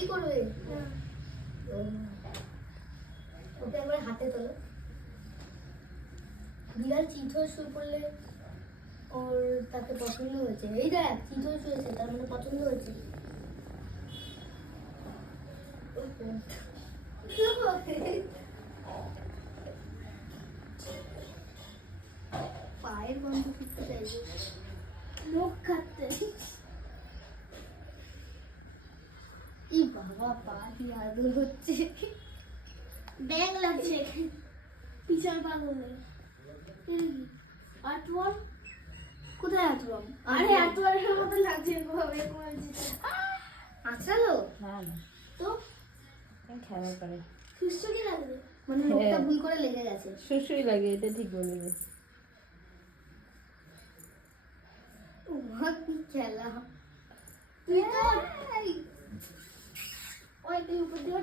ভর্তি করবে? ওকে একবার হাতে তোলো। বিড়াল চিত হয়ে শুয়ে পড়লে ওর তাকে পছন্দ হয়েছে। এই দেখ চিত হয়ে শুয়েছে, তার মানে পছন্দ হয়েছে। পায়ের গন্ধ ফিরতে চাইছে, মুখ কাটতে। ই বাবা, পা দিয়ে আদর হচ্ছে, ব্যাগ লাগছে পিছন পা বলে। আটওয়াল কোথায়? আটওয়াল? আরে আটওয়ালের মতো লাগছে আছালো? হ্যাঁ তো খেলা করে সুস্থই লাগবে, মানে লোকটা ভুল করে লেগে গেছে। সুসুই লাগে, এটা ঠিক বললি। ওমা কি খেলা! তুই তো ওই তুই উপর দিয়ে